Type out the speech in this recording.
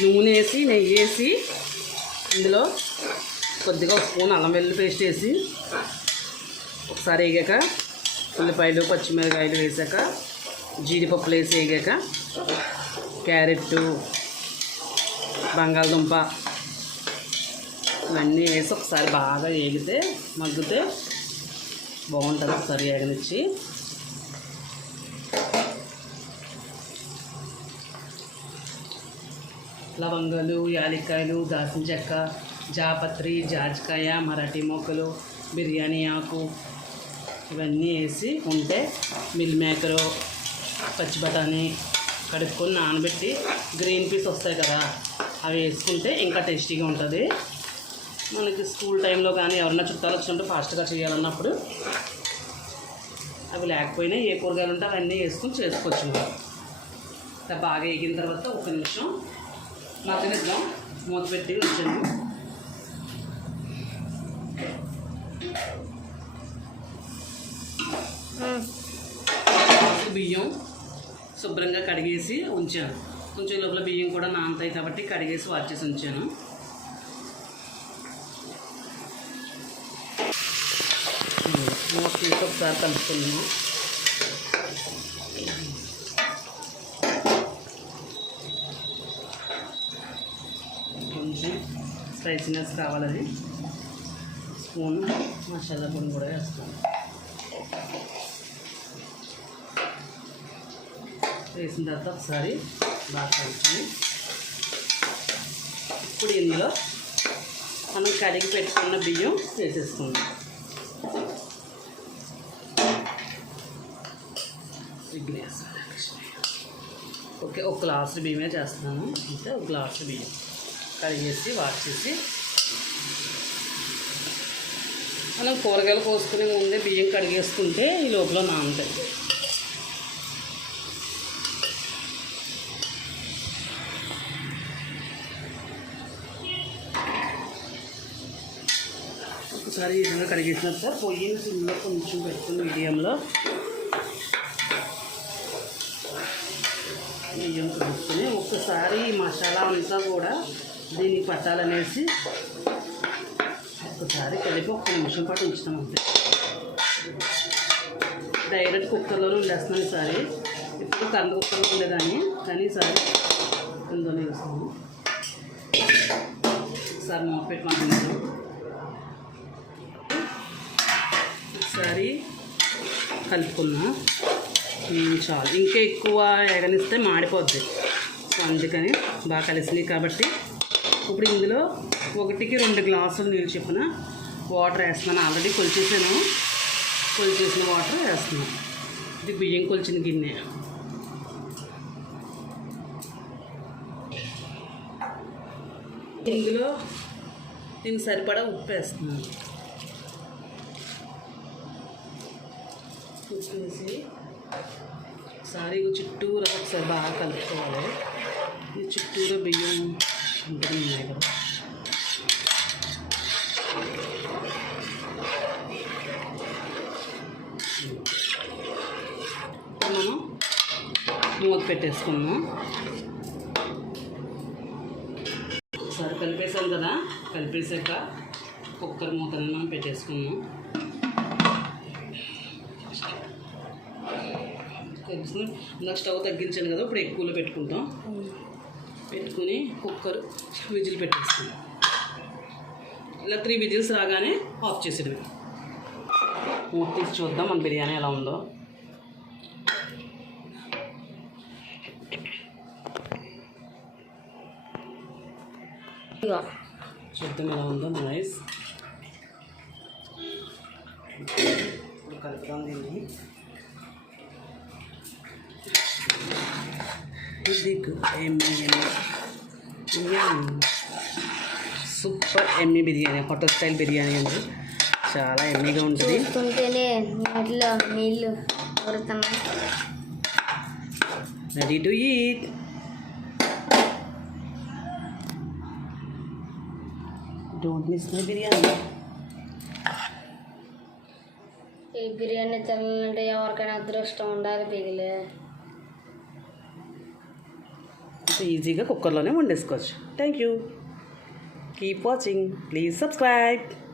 నూనె వేసి నెయ్యి వేసి ఇందులో కొద్దిగా ఒక స్పూన్ అల్లం వెల్లుల్లి పేస్ట్ వేసి ఒకసారి వేగాక ఉల్లిపాయలు పచ్చిమిరకాయలు వేసాక జీడిపప్పులు వేసి వేగాక క్యారెట్ బంగాళదుంప ఇవన్నీ వేసి ఒకసారి బాగా మగ్గితే బాగుంటుంది. ఒకసారి వేగనిచ్చి లవంగాలు యాలక్కాయలు దాల్చిన చెక్క జాపత్రి జాజికాయ మరాఠీ మొక్కలు బిర్యానీ ఆకు ఇవన్నీ వేసి ఉంటే మిల్ మేకరు పచ్చి బఠానీ కడుక్కొని నానబెట్టి గ్రీన్ పీస్ వస్తాయి కదా అవి వేసుకుంటే ఇంకా టేస్టీగా ఉంటుంది. మనకి స్కూల్ టైంలో కానీ ఎవరన్నా చుట్టాలు వచ్చినప్పుడు ఫాస్ట్గా చేయాలన్నప్పుడు అవి లేకపోయినా ఏ కూరగాయలు ఉంటే అవన్నీ వేసుకొని చేసుకోవచ్చు. బాగా వేగిన తర్వాత ఒక నిమిషం మగ్గనిద్దాం. మూత పెట్టి ఉంచాను. బియ్యం శుభ్రంగా కడిగేసి ఉంచాను. కొంచెం లోపల బియ్యం కూడా నానతాయి కాబట్టి కడిగేసి వాచేసి ఉంచాను. మూత తీసి ఒకసారి కలుపుకున్నాను. కొంచెం స్పైసీనెస్ కావాలని స్పూన్ మసాలా పొడి కూడా వేస్తాను. వేసిన తర్వాత ఒకసారి బాగా కలుపుకొని ఇప్పుడు ఇందులో మనం కడిగి పెట్టుకున్న బియ్యం వేసేసుకుందాం. ఓకే, ఒక గ్లాసు బియ్యమే చేస్తున్నాను. అంటే ఒక గ్లాసు బియ్యం కడిగేసి వాష్ చేసి మనం కూరగాయలు కోసుకునే ముందే బియ్యం కడిగేసుకుంటే ఈ లోపల నానుతాయి. ఒకసారి ఈ విధంగా కడిగేసిన తర్వాత పొయ్యిన సిమ్లో కొంచెం పెట్టుకుని మీడియంలో బియ్యం కలుపుకొని ఒక్కసారి మసాలా అంతా కూడా దీనికి పట్టాలనేసి ఒక్కసారి కలిపి ఒక్క నిమిషం పాటు ఉంచుతాం. అంతే, డైరెక్ట్ కుక్కర్లోనే ఉండేస్తున్నాను. ఈసారి ఇప్పుడు కరెంట్ కుక్కర్లో ఉండేదాన్ని, కానీ ఈసారి ఇందులోనే వేస్తాము. ఒకసారి మూత పెట్టి మగ్గనిద్దాం. ఒకసారి కలుపుకున్నాం. చాలు, ఇంకా ఎక్కువ ఎగనిస్తే మాడిపోద్ది. అందుకని బాగా కలిసినాయి కాబట్టి ఇప్పుడు ఇందులో 1-2 గ్లాసులు నీళ్ళు చొప్పున వాటర్ వేస్తున్నాను. ఆల్రెడీ కొలిచేసిన వాటర్ వేస్తున్నాను. ఇది బియ్యం కొలిచిన గిన్నె. ఇందులో దీనికి సరిపడా ఉప్పు వేస్తున్నాను. ఉప్పు వేసి ఒకసారి చుట్టూరా ఒకసారి బాగా కలుపుకోవాలి. ఈ చుట్టూరా బియ్యం ఉన్నాయి కదా, మనం మూత పెట్టేసుకున్నాం. ఒకసారి కలిపేసాం కదా, కలిపేసాక కుక్కర్ మూతని మనం పెట్టేసుకున్నాం. నాకు స్టవ్ తగ్గించాను కదా, ఇప్పుడు ఎక్కువలో పెట్టుకుంటాం. పెట్టుకుని కుక్కర్ విజిల్ పెట్టేస్తాం. ఇలా 3 విజిల్స్ రాగానే ఆఫ్ చేసేయడమే. మూత తీసి చూద్దాం మన బిర్యానీ ఎలా ఉందో. చూద్దాం ఎలా ఉందో నైస్. ఇప్పుడు కలుపుదాం దీన్ని. Super yummy biryani, hotel style biryani అండి. చాలా ఎమ్మీగా ఉంటుంది. Ready to eat. Don't miss my biryani. ఈ బిర్యానీ తినాలంటే ఎవరికైనా అదృష్టం ఉండాలి. పిగిలే అంటే ఈజీగా కుక్కర్లోనే వండేసుకోవచ్చు. Thank you. Keep watching. Please subscribe.